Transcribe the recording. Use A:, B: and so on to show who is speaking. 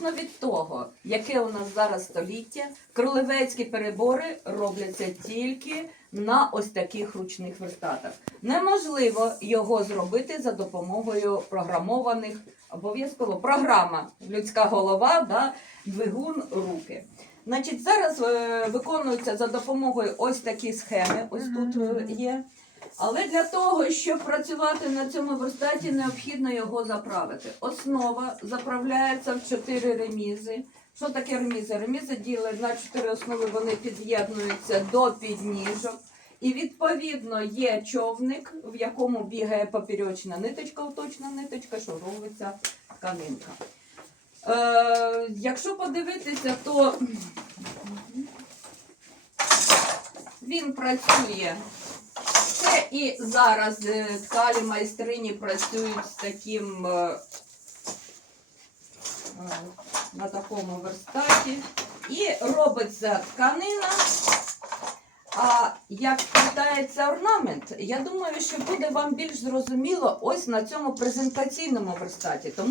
A: Незалежно від того, яке у нас зараз століття, кролевецькі перебори робляться тільки на ось таких ручних верстатах. Неможливо його зробити за допомогою програмованих обов'язково програма людська голова, да, двигун, руки. Значить, зараз е, виконуються за допомогою ось такі схеми. Ось тут е, є. Але для того, щоб працювати на цьому верстаті, необхідно його заправити. Основа заправляється в чотири ремізи. Що таке ремізи? Ремізи ділять на чотири основи, вони під'єднуються до підніжок. І відповідно є човник, в якому бігає поперечна ниточка, уточна ниточка, робиться тканинка. Е, якщо подивитися, то він працює. І зараз е, ткалі майстрині працюють з таким е, е, на такому верстаті. І робиться тканина. А як питається орнамент, я думаю, що буде вам більш зрозуміло ось на цьому презентаційному верстаті.